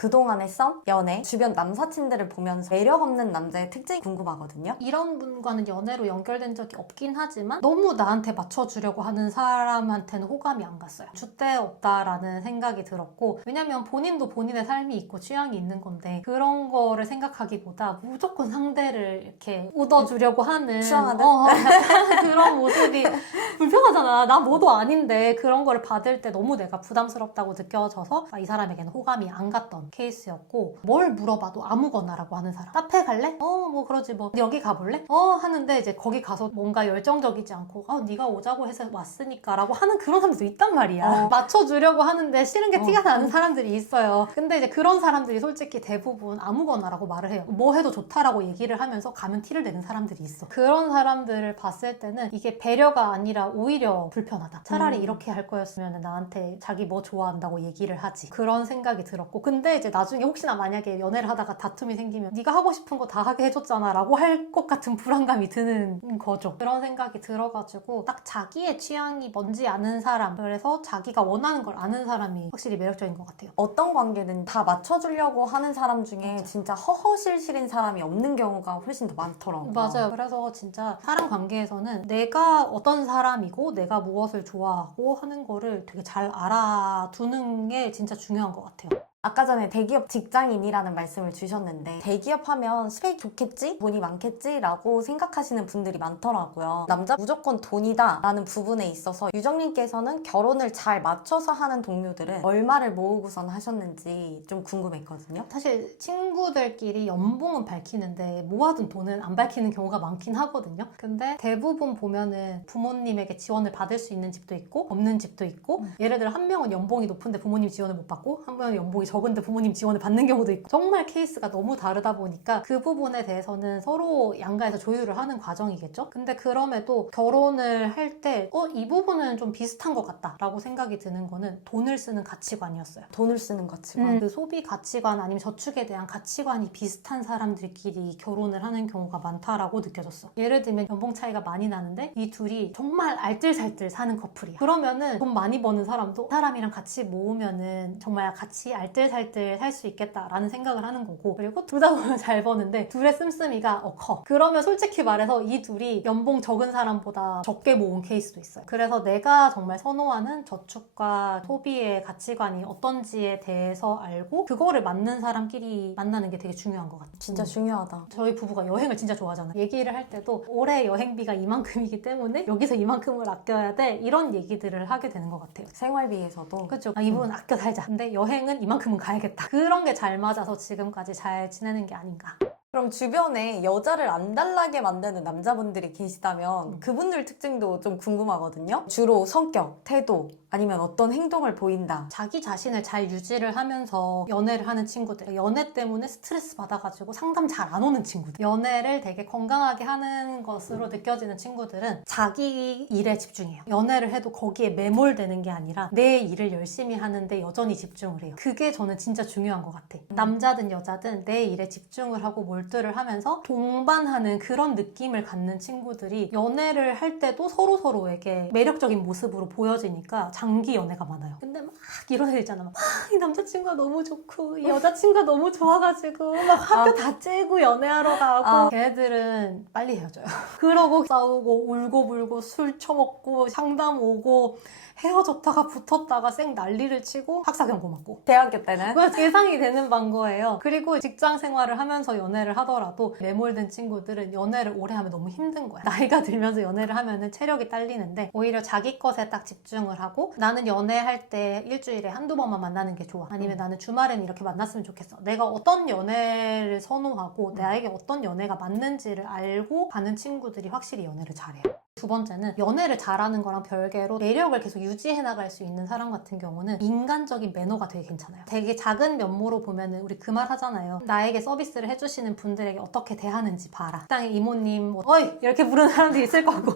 그동안의 썸, 연애, 주변 남사친들을 보면서 매력 없는 남자의 특징이 궁금하거든요. 이런 분과는 연애로 연결된 적이 없긴 하지만 너무 나한테 맞춰주려고 하는 사람한테는 호감이 안 갔어요. 줏대 없다라는 생각이 들었고, 왜냐면 본인도 본인의 삶이 있고 취향이 있는 건데 그런 거를 생각하기보다 무조건 상대를 이렇게 웃어주려고 하는 추앙하는? 약간 그런 모습이 불편하잖아. 나 뭐도 아닌데 그런 거를 받을 때 너무 내가 부담스럽다고 느껴져서 이 사람에게는 호감이 안 갔던 케이스였고, 뭘 물어봐도 아무거나라고 하는 사람. 카페 갈래? 뭐 그러지 뭐. 여기 가볼래? 하는데 이제 거기 가서 뭔가 열정적이지 않고 네가 오자고 해서 왔으니까 라고 하는 그런 사람들도 있단 말이야. 맞춰주려고 하는데 싫은 게 티가 나는 사람들이 있어요. 근데 이제 그런 사람들이 솔직히 대부분 아무거나라고 말을 해요. 뭐 해도 좋다라고 얘기를 하면서 가면 티를 내는 사람들이 있어. 그런 사람들을 봤을 때는 이게 배려가 아니라 오히려 불편하다. 차라리 이렇게 할 거였으면 나한테 자기 뭐 좋아한다고 얘기를 하지. 그런 생각이 들었고, 근데 이제 나중에 혹시나 만약에 연애를 하다가 다툼이 생기면 네가 하고 싶은 거 다 하게 해줬잖아 라고 할 것 같은 불안감이 드는 거죠. 그런 생각이 들어가지고 딱 자기의 취향이 뭔지 아는 사람, 그래서 자기가 원하는 걸 아는 사람이 확실히 매력적인 것 같아요. 어떤 관계는 다 맞춰주려고 하는 사람 중에 맞아. 진짜 허허실실인 사람이 없는 경우가 훨씬 더 많더라고요. 맞아요. 그래서 진짜 사람 관계에서는 내가 어떤 사람이고 내가 무엇을 좋아하고 하는 거를 되게 잘 알아두는 게 진짜 중요한 것 같아요. 아까 전에 대기업 직장인이라는 말씀을 주셨는데, 대기업 하면 스펙 좋겠지? 돈이 많겠지? 라고 생각하시는 분들이 많더라고요. 남자 무조건 돈이다 라는 부분에 있어서 유정님께서는 결혼을 잘 맞춰서 하는 동료들은 얼마를 모으고선 하셨는지 좀 궁금했거든요. 사실 친구들끼리 연봉은 밝히는데 모아둔 돈은 안 밝히는 경우가 많긴 하거든요. 근데 대부분 보면은 부모님에게 지원을 받을 수 있는 집도 있고 없는 집도 있고, 예를 들어 한 명은 연봉이 높은데 부모님 지원을 못 받고, 한 명은 연봉이 적은데 부모님 지원을 받는 경우도 있고, 정말 케이스가 너무 다르다 보니까 그 부분에 대해서는 서로 양가에서 조율을 하는 과정이겠죠. 근데 그럼에도 결혼을 할 때 이 부분은 좀 비슷한 것 같다 라고 생각이 드는 거는 돈을 쓰는 가치관이었어요. 돈을 쓰는 가치관. 그 소비 가치관 아니면 저축에 대한 가치관이 비슷한 사람들끼리 결혼을 하는 경우가 많다라고 느껴졌어. 예를 들면 연봉 차이가 많이 나는데 이 둘이 정말 알뜰살뜰 사는 커플이야. 그러면은 돈 많이 버는 사람도 사람이랑 같이 모으면은 정말 같이 알뜰살뜰 살 수 있겠다라는 생각을 하는 거고, 그리고 둘 다 돈을 잘 버는데 둘의 씀씀이가 커. 그러면 솔직히 말해서 이 둘이 연봉 적은 사람보다 적게 모은 케이스도 있어요. 그래서 내가 정말 선호하는 저축과 소비의 가치관이 어떤지에 대해서 알고 그거를 맞는 사람끼리 만나는 게 되게 중요한 것 같아요. 진짜 중요하다. 저희 부부가 여행을 진짜 좋아하잖아요. 얘기를 할 때도 올해 여행비가 이만큼이기 때문에 여기서 이만큼을 아껴야 돼, 이런 얘기들을 하게 되는 것 같아요. 생활비에서도. 그렇죠. 이 부분 아껴 살자. 근데 여행은 이만큼은 가야겠다. 그런 게 잘 맞아서 지금까지 잘 지내는 게 아닌가. 그럼 주변에 여자를 안달나게 만드는 남자분들이 계시다면 그분들 특징도 좀 궁금하거든요. 주로 성격, 태도, 아니면 어떤 행동을 보인다. 자기 자신을 잘 유지를 하면서 연애를 하는 친구들, 연애 때문에 스트레스 받아가지고 상담 잘 안 오는 친구들, 연애를 되게 건강하게 하는 것으로 느껴지는 친구들은 자기 일에 집중해요. 연애를 해도 거기에 매몰되는 게 아니라 내 일을 열심히 하는데 여전히 집중을 해요. 그게 저는 진짜 중요한 것 같아. 남자든 여자든 내 일에 집중을 하고 몰두를 하면서 동반하는 그런 느낌을 갖는 친구들이 연애를 할 때도 서로서로에게 매력적인 모습으로 보여지니까 장기 연애가 많아요. 근데 막 이런 애들 있잖아. 이 남자친구가 너무 좋고 이 여자친구가 너무 좋아가지고 막 학교 다 째고 연애하러 가고, 걔네들은 빨리 헤어져요. 그러고 싸우고 울고불고 술 처먹고 상담 오고 헤어졌다가 붙었다가 쌩 난리를 치고 학사 경고 맞고. 대학교 때는? 그거 예상이 되는 반 거예요. 그리고 직장 생활을 하면서 연애를 하더라도 매몰된 친구들은 연애를 오래 하면 너무 힘든 거야. 나이가 들면서 연애를 하면은 체력이 딸리는데 오히려 자기 것에 딱 집중을 하고, 나는 연애할 때 일주일에 한두 번만 만나는 게 좋아. 아니면 나는 주말에는 이렇게 만났으면 좋겠어. 내가 어떤 연애를 선호하고 나에게 어떤 연애가 맞는지를 알고 가는 친구들이 확실히 연애를 잘해요. 두 번째는 연애를 잘하는 거랑 별개로 매력을 계속 유지해 나갈 수 있는 사람 같은 경우는 인간적인 매너가 되게 괜찮아요. 되게 작은 면모로 보면은 우리 그 말 하잖아요. 나에게 서비스를 해주시는 분들에게 어떻게 대하는지 봐라. 식당에 이모님 뭐, 어이 이렇게 부르는 사람들이 있을 거고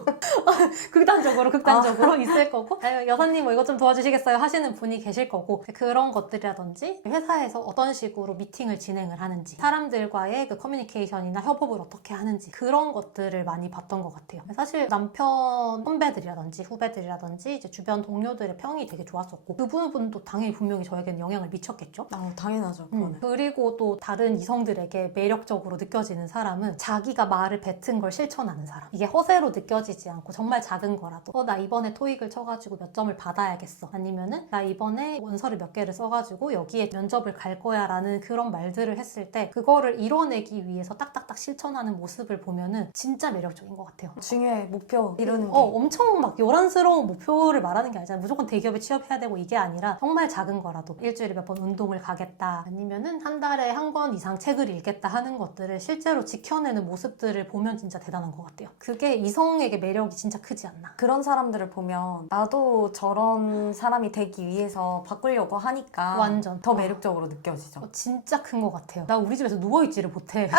극단적으로 있을 거고, 여사님 뭐 이것 좀 도와주시겠어요 하시는 분이 계실 거고, 그런 것들이라든지 회사에서 어떤 식으로 미팅을 진행을 하는지, 사람들과의 그 커뮤니케이션이나 협업을 어떻게 하는지, 그런 것들을 많이 봤던 것 같아요. 사실 남편 남편 선배들이라든지 후배들이라든지 이제 주변 동료들의 평이 되게 좋았었고 그 부분도 당연히 분명히 저에게는 영향을 미쳤겠죠. 당연하죠. 그거는. 그리고 또 다른 이성들에게 매력적으로 느껴지는 사람은 자기가 말을 뱉은 걸 실천하는 사람. 이게 허세로 느껴지지 않고 정말 작은 거라도 나 이번에 토익을 쳐가지고 몇 점을 받아야겠어. 아니면은 나 이번에 원서를 몇 개를 써가지고 여기에 면접을 갈 거야 라는 그런 말들을 했을 때 그거를 이뤄내기 위해서 딱딱딱 실천하는 모습을 보면은 진짜 매력적인 것 같아요. 중요해. 목표 이루는 게. 엄청 막 요란스러운 목표를 말하는 게 아니잖아요. 무조건 대기업에 취업해야 되고 이게 아니라 정말 작은 거라도 일주일에 몇 번 운동을 가겠다 아니면은 한 달에 한 권 이상 책을 읽겠다 하는 것들을 실제로 지켜내는 모습들을 보면 진짜 대단한 것 같아요. 그게 이성에게 매력이 진짜 크지 않나. 그런 사람들을 보면 나도 저런 사람이 되기 위해서 바꾸려고 하니까 완전. 더 매력적으로 느껴지죠. 진짜 큰 것 같아요. 나 우리 집에서 누워있지를 못해.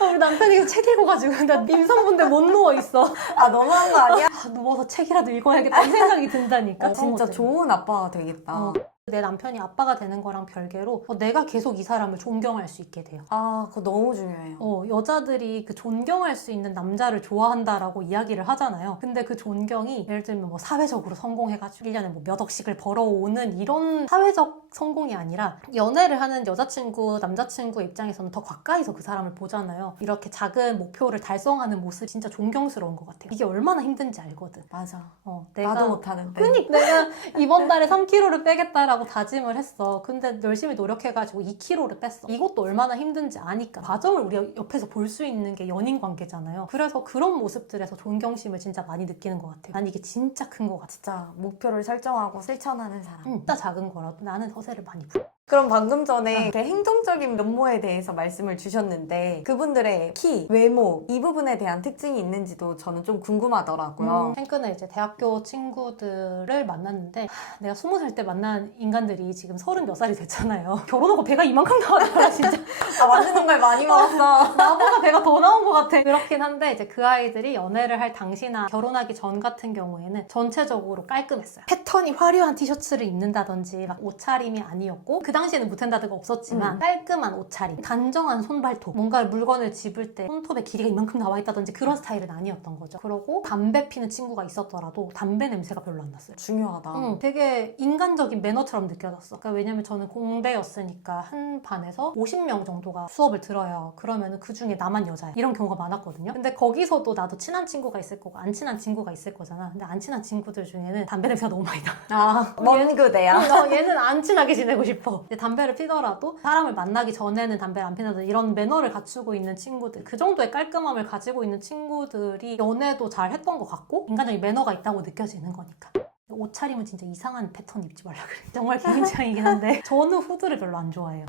우리 남편이 책 읽어가지고 나 임산부인데 못 누워있어. 너무한 거 아니야? 누워서 책이라도 읽어야겠다는 생각이 든다니까. 진짜 좋은 아빠가 되겠다. 내 남편이 아빠가 되는 거랑 별개로 내가 계속 이 사람을 존경할 수 있게 돼요. 그거 너무 중요해요. 여자들이 그 존경할 수 있는 남자를 좋아한다라고 이야기를 하잖아요. 근데 그 존경이 예를 들면 뭐 사회적으로 성공해가지고 1년에 뭐 몇 억씩을 벌어오는 이런 사회적 성공이 아니라 연애를 하는 여자친구, 남자친구 입장에서는 더 가까이서 그 사람을 보잖아요. 이렇게 작은 목표를 달성하는 모습 진짜 존경스러운 것 같아요. 이게 얼마나 힘든지 알거든. 맞아. 내가 나도 못하는데. 그니까 내가 이번 달에 3kg를 빼겠다라고 다짐을 했어. 근데 열심히 노력해가지고 2kg를 뺐어. 이것도 얼마나 힘든지 아니까. 과정을 우리가 옆에서 볼 수 있는 게 연인 관계잖아요. 그래서 그런 모습들에서 존경심을 진짜 많이 느끼는 것 같아요. 난 이게 진짜 큰 것 같아. 진짜 목표를 설정하고 실천하는 사람. 진짜 작은 거라도 나는 허세를 많이 부려. 그럼 방금 전에 이렇게 행동적인 면모에 대해서 말씀을 주셨는데 그분들의 키, 외모 이 부분에 대한 특징이 있는지도 저는 좀 궁금하더라고요. 최근에 이제 대학교 친구들을 만났는데 내가 20살 때 만난 인간들이 지금 30 몇 살이 됐잖아요. 결혼하고 배가 이만큼 나왔더라 진짜. 맞는 정말 많이 먹었어. 나보다 배가 더 나온 것 같아. 그렇긴 한데 이제 그 아이들이 연애를 할 당시나 결혼하기 전 같은 경우에는 전체적으로 깔끔했어요. 패턴이 화려한 티셔츠를 입는다든지 막 옷차림이 아니었고 그 당시에는 무텐다드가 없었지만 깔끔한 옷차림, 단정한 손발톱, 뭔가 물건을 집을 때 손톱의 길이가 이만큼 나와 있다든지 그런 스타일은 아니었던 거죠. 그러고 담배 피는 친구가 있었더라도 담배 냄새가 별로 안 났어요. 중요하다. 되게 인간적인 매너처럼 느껴졌어. 그러니까 왜냐면 저는 공대였으니까 한 반에서 50명 정도가 수업을 들어요. 그러면 그 중에 나만 여자야. 이런 경우가 많았거든요. 근데 거기서도 나도 친한 친구가 있을 거고 안 친한 친구가 있을 거잖아. 근데 안 친한 친구들 중에는 담배 냄새가 너무 많이 나. 먼 그대야. 얘는 안 친하게 지내고 싶어. 이제 담배를 피더라도 사람을 만나기 전에는 담배를 안 피는다. 이런 매너를 갖추고 있는 친구들, 그 정도의 깔끔함을 가지고 있는 친구들이 연애도 잘 했던 것 같고 인간적인 매너가 있다고 느껴지는 거니까. 옷차림은 진짜 이상한 패턴 입지 말라 그래. 정말 개인차이긴 한데 저는 후드를 별로 안 좋아해요.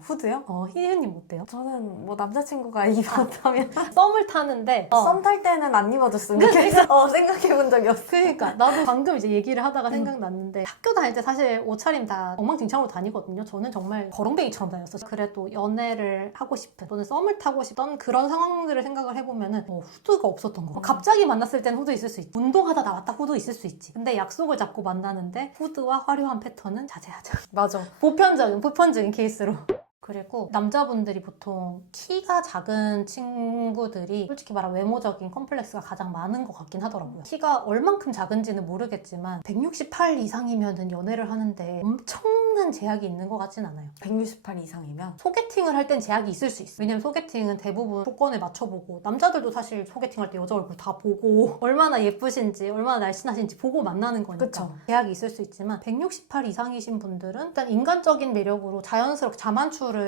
후드요? 희애님 어때요? 저는 뭐 남자친구가 입었다면 썸을 타는데 썸 탈 때는 안 입어줬으면 좋겠어. 생각해본 적이 없어. 그러니까 나도 방금 이제 얘기를 하다가 생각났는데 학교 다닐 때 사실 옷차림 다 엉망진창으로 다니거든요. 저는 정말 거렁뱅이처럼 다녔어요. 그래도 연애를 하고 싶은 또는 썸을 타고 싶던 그런 상황들을 생각을 해보면은 후드가 없었던 거. 갑자기 만났을 때는 후드 있을 수 있지. 운동하다 나왔다 후드 있을 수 있지. 근데 약속을 잡고 만나는데 후드와 화려한 패턴은 자제하자. 맞아. 보편적인 케이스로. 그리고 남자분들이 보통 키가 작은 친구들이 솔직히 말하면 외모적인 컴플렉스가 가장 많은 것 같긴 하더라고요. 키가 얼만큼 작은지는 모르겠지만 168 이상이면 연애를 하는데 엄청난 제약이 있는 것 같진 않아요. 168 이상이면? 소개팅을 할 땐 제약이 있을 수 있어요. 왜냐면 소개팅은 대부분 조건에 맞춰보고 남자들도 사실 소개팅할 때 여자 얼굴 다 보고 얼마나 예쁘신지 얼마나 날씬하신지 보고 만나는 거니까 그쵸. 제약이 있을 수 있지만 168 이상이신 분들은 일단 인간적인 매력으로 자연스럽게 자만추를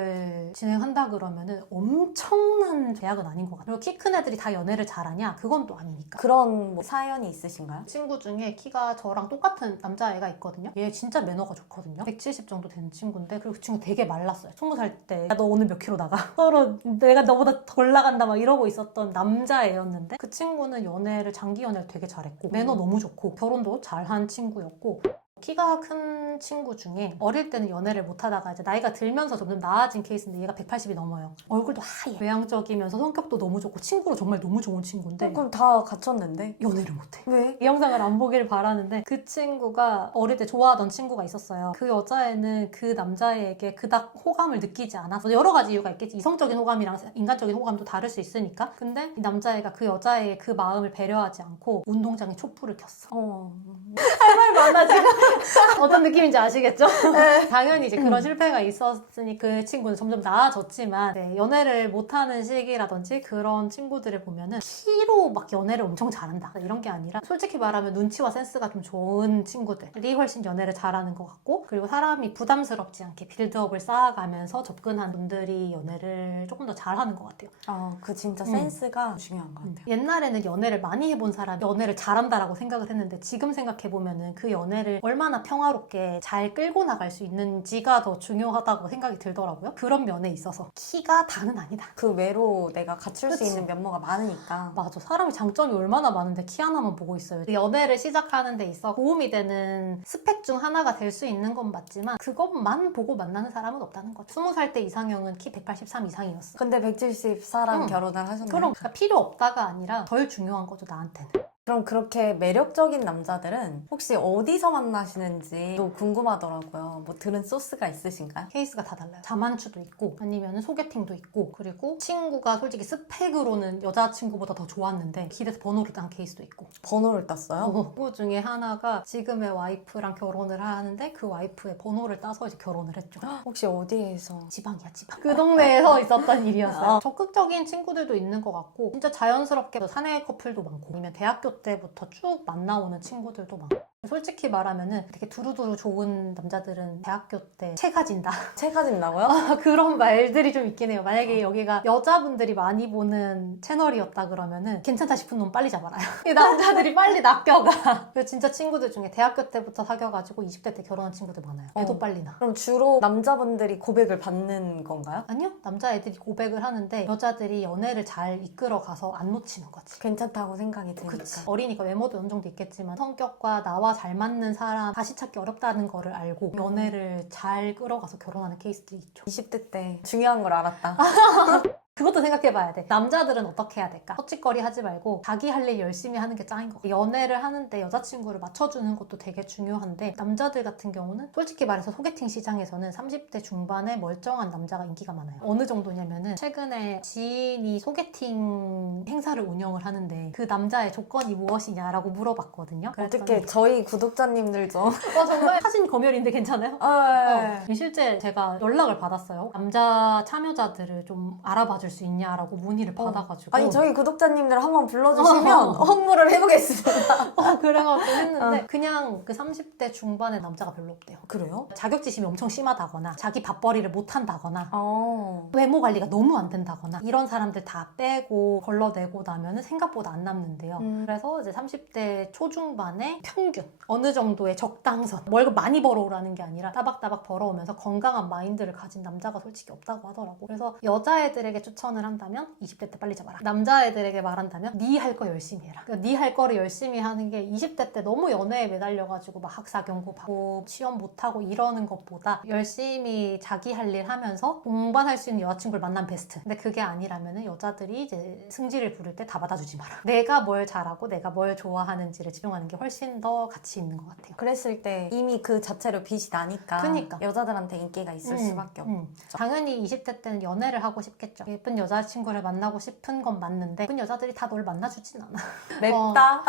진행한다 그러면은 엄청난 제약은 아닌 것 같아요. 그리고 키 큰 애들이 다 연애를 잘하냐? 그건 또 아니니까. 그런 뭐 사연이 있으신가요? 친구 중에 키가 저랑 똑같은 남자애가 있거든요. 얘 진짜 매너가 좋거든요. 170 정도 되는 친구인데 그리고 그 친구 되게 말랐어요. 20살 때 너 오늘 몇 킬로 나가? 서로 내가 너보다 덜 나간다 막 이러고 있었던 남자애였는데 그 친구는 장기 연애를 되게 잘했고 매너 너무 좋고 결혼도 잘한 친구였고 키가 큰 친구 중에 어릴 때는 연애를 못하다가 이제 나이가 들면서 점점 나아진 케이스인데 얘가 180이 넘어요. 얼굴도 하얘. 외향적이면서 성격도 너무 좋고 친구로 정말 너무 좋은 친구인데 그럼 다 갖췄는데? 연애를 못해. 왜? 이 영상을 안 보길 바라는데 그 친구가 어릴 때 좋아하던 친구가 있었어요. 그 여자애는 그 남자애에게 그닥 호감을 느끼지 않아서 여러 가지 이유가 있겠지. 이성적인 호감이랑 인간적인 호감도 다를 수 있으니까. 근데 이 남자애가 그 여자애의 그 마음을 배려하지 않고 운동장에 촛불을 켰어. 할 말 많아 지금. 어떤 느낌인지 아시겠죠? 당연히 이제 그런 실패가 있었으니 그 친구는 점점 나아졌지만 네, 연애를 못하는 시기라든지 그런 친구들을 보면은 키로 막 연애를 엄청 잘한다 이런 게 아니라 솔직히 말하면 눈치와 센스가 좀 좋은 친구들이 훨씬 연애를 잘하는 것 같고 그리고 사람이 부담스럽지 않게 빌드업을 쌓아가면서 접근한 분들이 연애를 조금 더 잘하는 것 같아요. 그 진짜 센스가 중요한 것 같아요. 옛날에는 연애를 많이 해본 사람이 연애를 잘한다라고 생각을 했는데 지금 생각해보면은 그 연애를 얼마나 평화롭게 잘 끌고 나갈 수 있는지가 더 중요하다고 생각이 들더라고요. 그런 면에 있어서 키가 다는 아니다. 그 외로 내가 갖출 수 그치. 있는 면모가 많으니까. 맞아. 사람이 장점이 얼마나 많은데 키 하나만 보고 있어요. 연애를 시작하는 데 있어 도움이 되는 스펙 중 하나가 될 수 있는 건 맞지만 그것만 보고 만나는 사람은 없다는 거죠. 20살 때 이상형은 키 183 이상이었어. 근데 174랑 결혼을 하셨나요? 그럼 그러니까 필요 없다가 아니라 덜 중요한 거죠, 나한테는. 그럼 그렇게 매력적인 남자들은 혹시 어디서 만나시는지도 궁금하더라고요. 뭐 들은 소스가 있으신가요? 케이스가 다 달라요. 자만추도 있고 아니면 소개팅도 있고 그리고 친구가 솔직히 스펙으로는 여자친구보다 더 좋았는데 길에서 번호를 딴 케이스도 있고 번호를 땄어요? 그 중에 하나가 지금의 와이프랑 결혼을 하는데 그 와이프의 번호를 따서 이제 결혼을 했죠. 혹시 어디에서? 지방이야 지방. 그 동네에서 있었던 일이었어요. 적극적인 친구들도 있는 것 같고 진짜 자연스럽게 사내 커플도 많고 아니면 대학교 때부터 쭉 만나오는 친구들도 많고 솔직히 말하면은 되게 두루두루 좋은 남자들은 대학교 때 체 가진다 체 가진다고요? 그런 말들이 좀 있긴 해요. 만약에 여기가 여자분들이 많이 보는 채널이었다 그러면은 괜찮다 싶은 놈 빨리 잡아라요. 이 남자들이 빨리 낚여가. 그래서 진짜 친구들 중에 대학교 때부터 사귀어가지고 20대 때 결혼한 친구들 많아요. 애도 빨리 나. 그럼 주로 남자분들이 고백을 받는 건가요? 아니요. 남자애들이 고백을 하는데 여자들이 연애를 잘 이끌어가서 안 놓치는 거지. 괜찮다고 생각이 드니까. 그치. 어리니까 외모도 어느 정도 있겠지만 성격과 나와 잘 맞는 사람 다시 찾기 어렵다는 거를 알고 연애를 잘 끌어가서 결혼하는 케이스들이 있죠. 20대 때 중요한 걸 알았다. 그것도 생각해봐야 돼. 남자들은 어떻게 해야 될까? 헛짓거리 하지 말고 자기 할 일 열심히 하는 게 짱인 거 같아. 연애를 하는데 여자친구를 맞춰주는 것도 되게 중요한데 남자들 같은 경우는 솔직히 말해서 소개팅 시장에서는 30대 중반에 멀쩡한 남자가 인기가 많아요. 어느 정도냐면은 최근에 지인이 소개팅 행사를 운영을 하는데 그 남자의 조건이 무엇이냐라고 물어봤거든요. 어떻게 저희 구독자님들 좀. 정말 사진 검열인데 괜찮아요? 실제 제가 연락을 받았어요. 남자 참여자들을 좀 알아봐줄 수 있냐라고 문의를 받아가지고 아니 저희 구독자님들 한번 불러주시면 홍보를 해보겠습니다. 그래가지고 했는데 그냥 그 30대 중반의 남자가 별로 없대요. 그래요? 자격지심이 엄청 심하다거나 자기 밥벌이를 못한다거나 어. 외모 관리가 너무 안 된다거나 이런 사람들 다 빼고 걸러내고 나면은 생각보다 안 남는데요. 그래서 이제 30대 초중반의 평균 어느 정도의 적당선 월급 많이 벌어오라는 게 아니라 따박따박 벌어오면서 건강한 마인드를 가진 남자가 솔직히 없다고 하더라고. 그래서 여자애들에게 추천을 한다면 20대 때 빨리 잡아라. 남자애들에게 말한다면 네 할 거 열심히 해라. 그러니까 네 할 거를 열심히 하는 게 20대 때 너무 연애에 매달려가지고 막 학사 경고 받고 취업 못하고 이러는 것보다 열심히 자기 할 일 하면서 동반할 수 있는 여자친구를 만난 베스트. 근데 그게 아니라면은 여자들이 이제 승질을 부릴 때 다 받아주지 마라. 내가 뭘 잘하고 내가 뭘 좋아하는지를 집중하는 게 훨씬 더 가치 있는 것 같아요. 그랬을 때 이미 그 자체로 빛이 나니까 그니까. 여자들한테 인기가 있을 수밖에 없고. 당연히 20대 때는 연애를 하고 싶겠죠. 예쁜 여자친구를 만나고 싶은 건 맞는데 예쁜 여자들이 다 널 만나주진 않아. 맵다?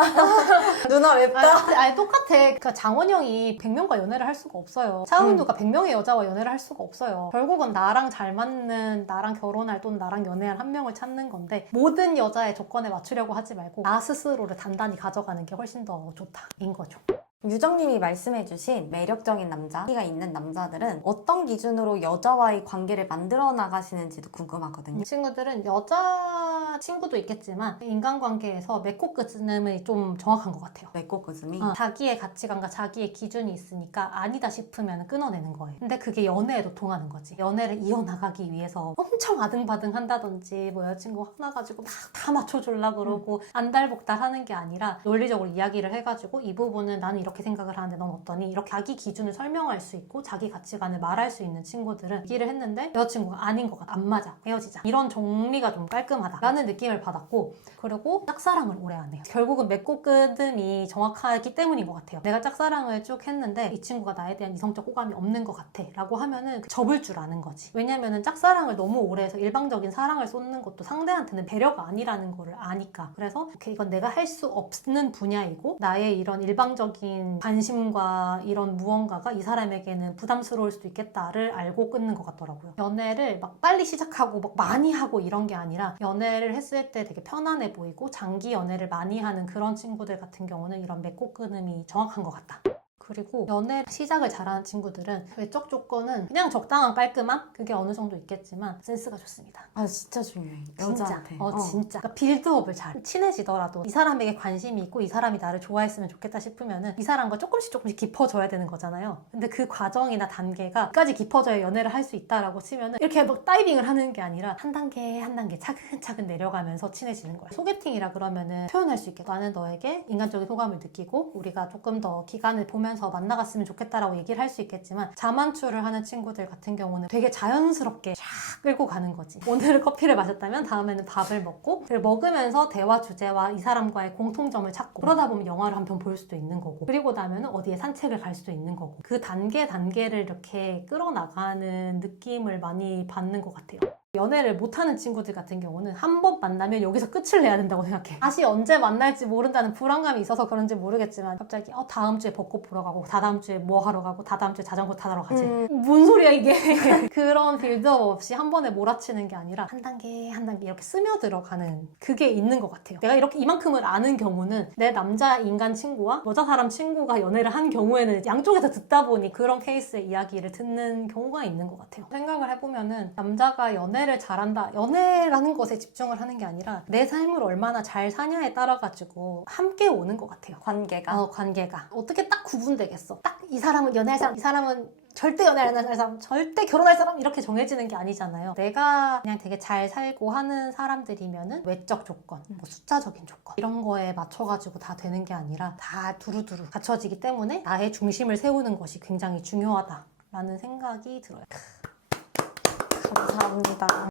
누나 맵다? 아니 똑같아. 그러니까 장원영이 100명과 연애를 할 수가 없어요. 차은우가 100명의 여자와 연애를 할 수가 없어요. 결국은 나랑 잘 맞는, 나랑 결혼할 또는 나랑 연애할 한 명을 찾는 건데 모든 여자의 조건에 맞추려고 하지 말고 나 스스로를 단단히 가져가는 게 훨씬 더 좋다인 거죠. 유정님이 말씀해주신 매력적인 남자, 끼가 있는 남자들은 어떤 기준으로 여자와의 관계를 만들어 나가시는지도 궁금하거든요. 이 친구들은 여자 친구도 있겠지만 인간관계에서 맺고 끊음이 좀 정확한 것 같아요. 맺고 끊음이? 자기의 가치관과 자기의 기준이 있으니까 아니다 싶으면 끊어내는 거예요. 근데 그게 연애에도 통하는 거지. 연애를 이어나가기 위해서 엄청 아등바등 한다든지 뭐 여자친구 화나가지고 막 다 맞춰주려고 그러고 안달복달 하는 게 아니라 논리적으로 이야기를 해가지고 이 부분은 나는 이렇게 이렇게 생각을 하는데 넌 어떠니? 이렇게 자기 기준을 설명할 수 있고 자기 가치관을 말할 수 있는 친구들은 얘기를 했는데 여자친구가 아닌 것 같아. 안 맞아. 헤어지자. 이런 정리가 좀 깔끔하다라는 느낌을 받았고, 그리고 짝사랑을 오래 안 해요. 결국은 맺고 끊음이 정확하기 때문인 것 같아요. 내가 짝사랑을 쭉 했는데 이 친구가 나에 대한 이성적 호감이 없는 것 같아 라고 하면은 접을 줄 아는 거지. 왜냐면은 짝사랑을 너무 오래 해서 일방적인 사랑을 쏟는 것도 상대한테는 배려가 아니라는 거를 아니까. 그래서 오케이, 이건 내가 할 수 없는 분야이고 나의 이런 일방적인 관심과 이런 무언가가 이 사람에게는 부담스러울 수도 있겠다를 알고 끊는 것 같더라고요. 연애를 막 빨리 시작하고 막 많이 하고 이런 게 아니라 연애를 했을 때 되게 편안해 보이고 장기 연애를 많이 하는 그런 친구들 같은 경우는 이런 맺고 끊음이 정확한 것 같다. 그리고 연애 시작을 잘하는 친구들은 외적 조건은 그냥 적당한 깔끔함? 그게 어느 정도 있겠지만 센스가 좋습니다. 아 진짜 중요해. 진짜. 여자한테. 진짜. 그러니까 빌드업을 잘. 친해지더라도 이 사람에게 관심이 있고 이 사람이 나를 좋아했으면 좋겠다 싶으면은 이 사람과 조금씩 깊어져야 되는 거잖아요. 근데 그 과정이나 단계가 끝까지 깊어져야 연애를 할 수 있다라고 치면은 이렇게 막 다이빙을 하는 게 아니라 한 단계 한 단계 차근차근 내려가면서 친해지는 거예요. 소개팅이라 그러면은 표현할 수 있게 나는 너에게 인간적인 호감을 느끼고 우리가 조금 더 기간을 보면서 만나갔으면 좋겠다라고 얘기를 할 수 있겠지만 자만추를 하는 친구들 같은 경우는 되게 자연스럽게 쫙 끌고 가는 거지. 오늘은 커피를 마셨다면 다음에는 밥을 먹고 그리고 먹으면서 대화 주제와 이 사람과의 공통점을 찾고 그러다 보면 영화를 한 편 볼 수도 있는 거고 그리고 나면 어디에 산책을 갈 수도 있는 거고 그 단계를 이렇게 끌어나가는 느낌을 많이 받는 것 같아요. 연애를 못하는 친구들 같은 경우는 한 번 만나면 여기서 끝을 내야 된다고 생각해. 다시 언제 만날지 모른다는 불안감이 있어서 그런지 모르겠지만 갑자기 다음 주에 벚꽃 보러 가고 다다음 주에 뭐 하러 가고 다다음 주에 자전거 타러 가지. 뭔 소리야 이게. 그런 빌드업 없이 한 번에 몰아치는 게 아니라 한 단계 한 단계 이렇게 스며들어가는 그게 있는 것 같아요. 내가 이렇게 이만큼을 아는 경우는 내 남자 인간 친구와 여자 사람 친구가 연애를 한 경우에는 양쪽에서 듣다 보니 그런 케이스의 이야기를 듣는 경우가 있는 것 같아요. 생각을 해보면은 남자가 연애를 잘한다. 연애라는 것에 집중을 하는 게 아니라 내 삶을 얼마나 잘 사냐에 따라 가지고 함께 오는 것 같아요. 관계가. 관계가. 어떻게 딱 구분되겠어. 딱 이 사람은 연애할 사람, 이 사람은 절대 연애 안 할 사람, 절대 결혼할 사람 이렇게 정해지는 게 아니잖아요. 내가 그냥 되게 잘 살고 하는 사람들이면은 외적 조건, 뭐 숫자적인 조건 이런 거에 맞춰가지고 다 되는 게 아니라 다 두루두루 갖춰지기 때문에 나의 중심을 세우는 것이 굉장히 중요하다라는 생각이 들어요. 감사합니다.